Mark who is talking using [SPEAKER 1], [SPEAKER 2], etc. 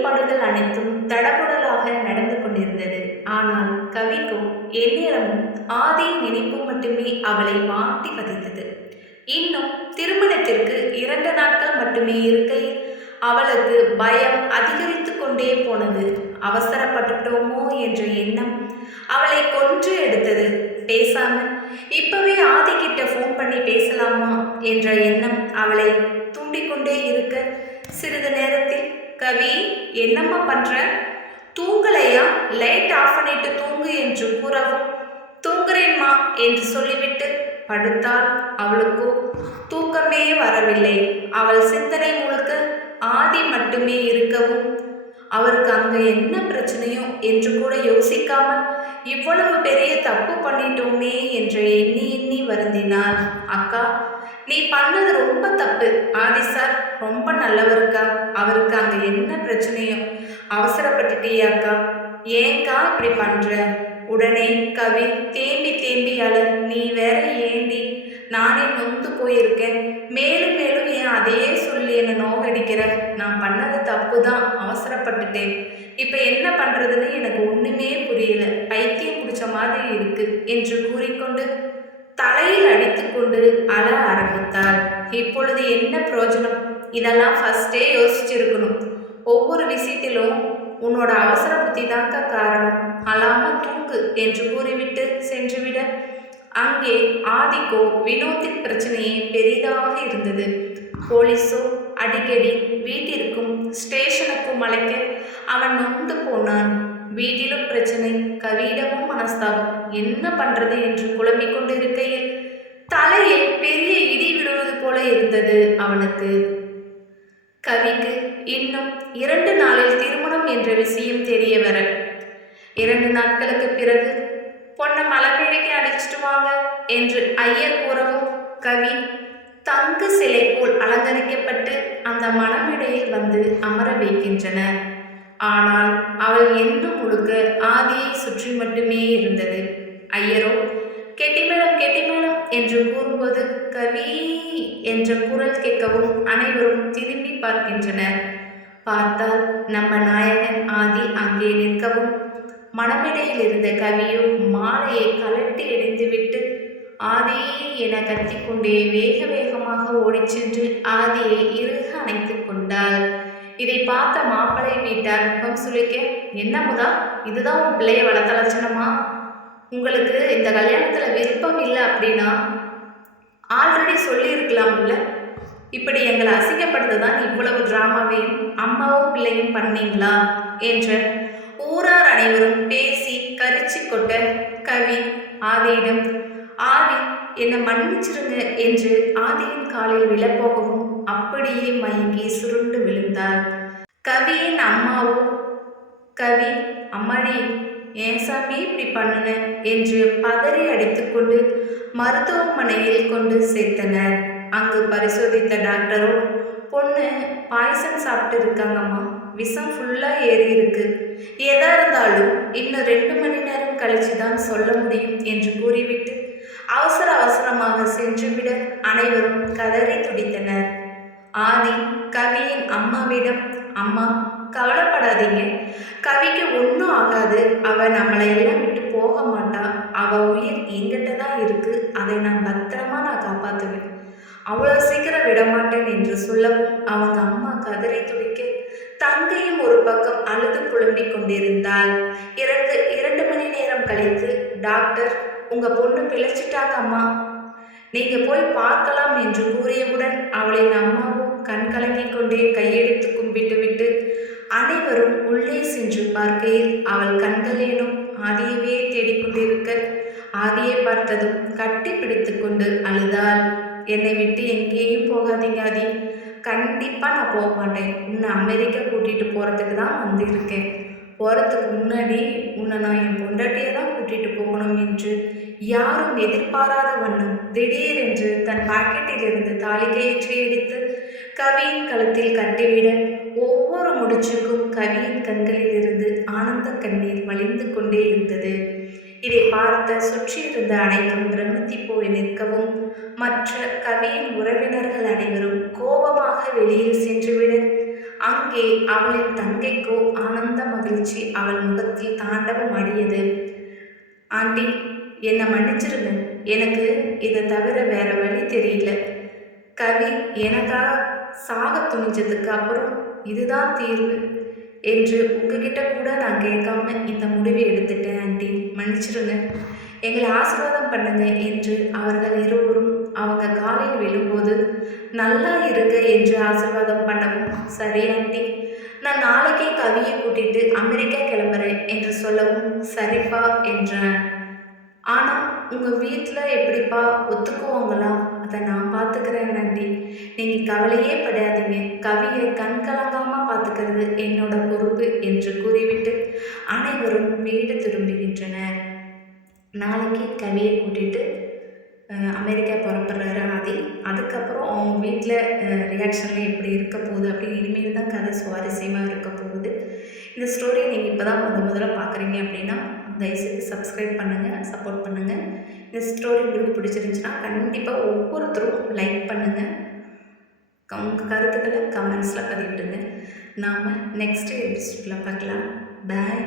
[SPEAKER 1] ஏற்பாடுகள் அனைத்தும் தடபுடலாக நடந்து கொண்டிருந்தது. ஆனால் கவிக்கும் எந்நேரமும் ஆதி நினைப்பு மட்டுமே அவளை மாட்டி வதைத்தது இன்னும் திருமணத்திற்கு இரண்டு நாட்கள் மட்டுமே இருக்கையில் அவளுக்கு பயம் அதிகரித்து கொண்டே போனது. அவசரப்பட்டுட்டோமோ என்ற எண்ணம் அவளை கொன்று எடுத்தது. பேசாம இப்பவே ஆதி கிட்ட ஃபோன் பண்ணி பேசலாமா? என்ற எண்ணம் அவளை தூண்டிக்கொண்டே இருக்க சிறிது நேரத்தில் கவி என்னம்மா பண்ற? தூங்கலையா? லைட் ஆஃப் பண்ணிட்டு தூங்கு என்று கூறவும். தூங்குறேன்மா என்று சொல்லிவிட்டு படுத்தால் அவளுக்கோ. தூக்கமே வரவில்லை. அவள் சிந்தனை முழுக்க ஆதி மட்டுமே இருக்கவும். அவருக்கு அங்க என்ன பிரச்சனையோ என்று கூட யோசிக்காமல் இவ்வளவு பெரிய தப்பு பண்ணிட்டோமே என்று எண்ணி எண்ணி வருந்தினார் அக்கா நீ பண்ணது ரொம்ப தப்பு. ஆதி சார் ரொம்ப நல்லவருக்கா? அவருக்கு என்ன பிரச்சனையும்? அவசரப்பட்டுட்டியாக்கா ஏன்க்கா இப்படி பண்ற? உடனே கவி தேம்பி தேம்பி அழ நீ வேற ஏண்டி? நானே நொந்து போயிருக்கேன். மேலும் மேலும் ஏன் அதையே சொல்லி என்னை நோகடிக்கிற? நான் பண்ணது தப்பு தான் அவசரப்பட்டுட்டேன். இப்போ என்ன பண்ணுறதுன்னு எனக்கு ஒன்றுமே புரியல. பைத்தியம் பிடிச்ச மாதிரி இருக்கு என்று கூறிக்கொண்டு தலையில் அடித்துக்கொண்டு அழ ஆரம்பித்தாள். இப்பொழுது என்ன பிரயோஜனம் இதெல்லாம் ஃபஸ்ட்டே யோசிச்சிருக்கணும். ஒவ்வொரு விஷயத்திலும் உன்னோட அவசர புத்தி தாக்க காரணம். அழாம தூங்கு என்று கூறிவிட்டு சென்றுவிட. அங்கே ஆதிக்கோ வினோத்தின் பிரச்சனையே பெரிதாக இருந்தது. போலீஸோ அடிக்கடி வீட்டிற்கும் ஸ்டேஷனுக்கும் அழைக்க அவன் நொந்து போனான். வீட்டிலும் பிரச்சனை கவியிடமும் மனஸ்தாபம். என்ன பண்றது என்று குழம்பிக் கொண்டிருக்கையில் தலையில் பெரிய இடி விழுவது போல இருந்தது அவனுக்கு. கவிக்கு இன்னும் இரண்டு நாளில் திருமணம் என்ற விஷயம் தெரிய வர. இரண்டு நாட்களுக்கு பிறகு பொண்ணை மலமேடைக்கு அடிச்சிட்டு வாங்க என்று ஐயர் கூறவும் கவி தங்கு சிலை போல் அலங்கரிக்கப்பட்டு அந்த மணமேடையில் வந்து அமர வைக்கின்றன ஆனால் அவள் என்றும் முழுக்க ஆதியை சுற்றி மட்டுமே இருந்தது. ஐயரோ கெட்டிமேளம் கெட்டிமேளம் என்று கூறும்போது கவி என்ற குரல் கேட்கவும் அனைவரும் திரும்பி பார்க்கின்றனர். பார்த்தால் நம்ம நாயகன் ஆதி அங்கே நிற்கவும் மனமிடையில் இருந்த கவியோ மாலையை கலட்டி எறிந்துவிட்டு ஆதியே என கத்திக்கொண்டே வேக வேகமாக ஓடிச் சென்று ஆதியை இறுக அணைத்து கொண்டாள். இதை பார்த்த மாப்பிள்ளை வீட்டார் முகம் சுழிக்க என்ன முதா இதுதான் உன் பிள்ளைய வளர்த்த லட்சணமா? உங்களுக்கு இந்த கல்யாணத்தில் விருப்பம் இல்லை அப்படின்னா ஆல்ரெடி சொல்லியிருக்கலாம்ல. இப்படி எங்களை அசிங்கப்படுத்த தான் இவ்வளவு டிராமாவையும் அம்மாவும் பிள்ளையும் பண்ணீங்களா? என்று ஊரார் அனைவரும் பேசி கரிச்சு கொட்ட கவி ஆதியிடம் ஆதி என்னை மன்னிச்சிருங்க என்று ஆதியின் காலில் விழப்போகவும் அப்படியே மயங்கி சுருண்டு விழுந்தாள் கவியின் அம்மாவும் கவி அம்மாடி ஏன் சாமி இப்படி பண்ணுன? என்று பதறி அடித்துக்கொண்டு மருத்துவமனையில் கொண்டு சேர்த்தனர். அங்கு பரிசோதித்த டாக்டரோ பொண்ணு பாய்சன் சாப்பிட்டு இருக்காங்கம்மா விஷம் ஃபுல்லாக ஏறி இருக்கு. எதா இருந்தாலும் இன்னும் ரெண்டு மணி நேரம் கழிச்சு தான் சொல்ல முடியும் என்று கூறிவிட்டு அவசர அவசரமாக சென்றுவிட அனைவரும் கதறி துடித்தனர். ஆதி கவியின் அம்மாவிடம் அம்மா கவலைப்படாதீங்க. கவிக்கு ஒன்றும் ஆகாது. அவ நம்மளை எல்லாம் விட்டு போக மாட்டா. அவ உயிர் எங்கிட்ட தான் இருக்கு. அதை நான் பத்திரமா நான் காப்பாற்றுவேன் அவ்வளோ சீக்கிரம் விடமாட்டேன் என்று சொல்லவும் அவங்க அம்மா கதறி துடிக்க தங்கையும் ஒரு பக்கம் அழுது புலம்பிக் கொண்டிருந்தாள். இரண்டு இரண்டு மணி நேரம் கழித்து டாக்டர் உங்கள் பொண்ணு பிழைச்சிட்டாங்க அம்மா. நீங்கள் போய் பார்க்கலாம் என்று கூறியவுடன் அவளின் அம்மாவும் கண் கலங்கிக் கொண்டே கையெடுத்து கும்பிட்டு விட்டு அனைவரும் உள்ளே சென்று பார்க்கையில் அவள் கண்களேனும் ஆதியவே தேடிக்கொண்டிருக்க ஆதியை பார்த்ததும் கட்டி பிடித்து கொண்டு அழுதாள். என்னை விட்டு எங்கேயும் போகாதீங்க அதி கண்டிப்பாக நான் போக மாட்டேன். உன்னை அமெரிக்கா கூட்டிகிட்டு போகிறதுக்கு தான் வந்திருக்கேன். போகிறதுக்கு முன்னாடி உன்னை நான் என் பொண்டாட்டியை தான் கூட்டிகிட்டு போகணும் என்று யாரும் எதிர்பாராத வண்ணம் திடீரென்று தன் பாக்கெட்டில் இருந்து தாலி கயிற்றை எடுத்து கவியின் கழுத்தில் கட்டிவிட ஒவ்வொரு முடிச்சுக்கும் கவியின் கண்களில் இருந்து ஆனந்த கண்ணீர் வழிந்து கொண்டே இருந்தது. இதை பார்த்த சுற்றியிருந்த அனைவரும் பிரமித்தி போய் நிற்கவும் மற்ற கவியின் உறவினர்கள் அனைவரும் கோபமாக வெளியில் சென்றுவிட அங்கே அவளின் தங்கைக்கோ ஆனந்த மகிழ்ச்சி அவள் முகத்தில் தாண்டவம் அடியது. ஆண்டி என்னை மன்னிச்சிருங்க. எனக்கு இதை தவிர வேற வழி தெரியல. கவி எனக்காக சாக துணிஞ்சதுக்கு அப்புறம் இதுதான் தீர்வு. என்று உங்ககிட்ட கூட நான் கேட்காம இந்த முடிவை எடுத்துட்டேன் ஆண்டி. மன்னிச்சிருங்க எங்களை ஆசீர்வாதம் பண்ணுங்க என்று அவர்கள் இருவரும் அவங்க காலில் விழும்போது நல்லா இருக்க என்று ஆசீர்வாதம் பண்ணவும் சரி ஆண்டி. நான் நாளைக்கே கவியை கூட்டிட்டு அமெரிக்கா கிளம்புறேன் என்று சொல்லவும் சரிப்பா என்றேன் ஆனால் உங்கள் வீட்டில் எப்படிப்பா ஒத்துக்குவாங்களா? அதை நான் பார்த்துக்கிறேன் நன்றி நீங்கள் கவலையே படாதீங்க. கவியை கண் கலங்காமல் பார்த்துக்கிறது என்னோட பொறுப்பு என்று கூறிவிட்டு அனைவரும் வீடு திரும்புகின்றனர். நாளைக்கு கவியை கூட்டிகிட்டு அமெரிக்கா புறப்படுறாரு ஆதி. அதுக்கப்புறம் அவங்க வீட்டில் ரியாக்ஷன்லாம் எப்படி இருக்க போகுது அப்படின்னு இனிமேல் தான் கதை சுவாரஸ்யமாக இருக்க போகுது. இந்த ஸ்டோரியை நீங்கள் இப்போ தான் முத முதல்ல பார்க்குறீங்க அப்படின்னா தயவுசெய்து சப்ஸ்கிரைப் பண்ணுங்கள் சப்போர்ட் பண்ணுங்கள் இந்த ஸ்டோரி உங்களுக்கு பிடிச்சிருந்துச்சுன்னா கண்டிப்பாக ஒவ்வொருத்தரும் லைக் பண்ணுங்கள் உங்கள் கருத்துக்களை கமெண்ட்ஸில் பதிவிடுங்க. நாம் நெக்ஸ்ட் எபிசோடில் பார்க்கலாம். பாய்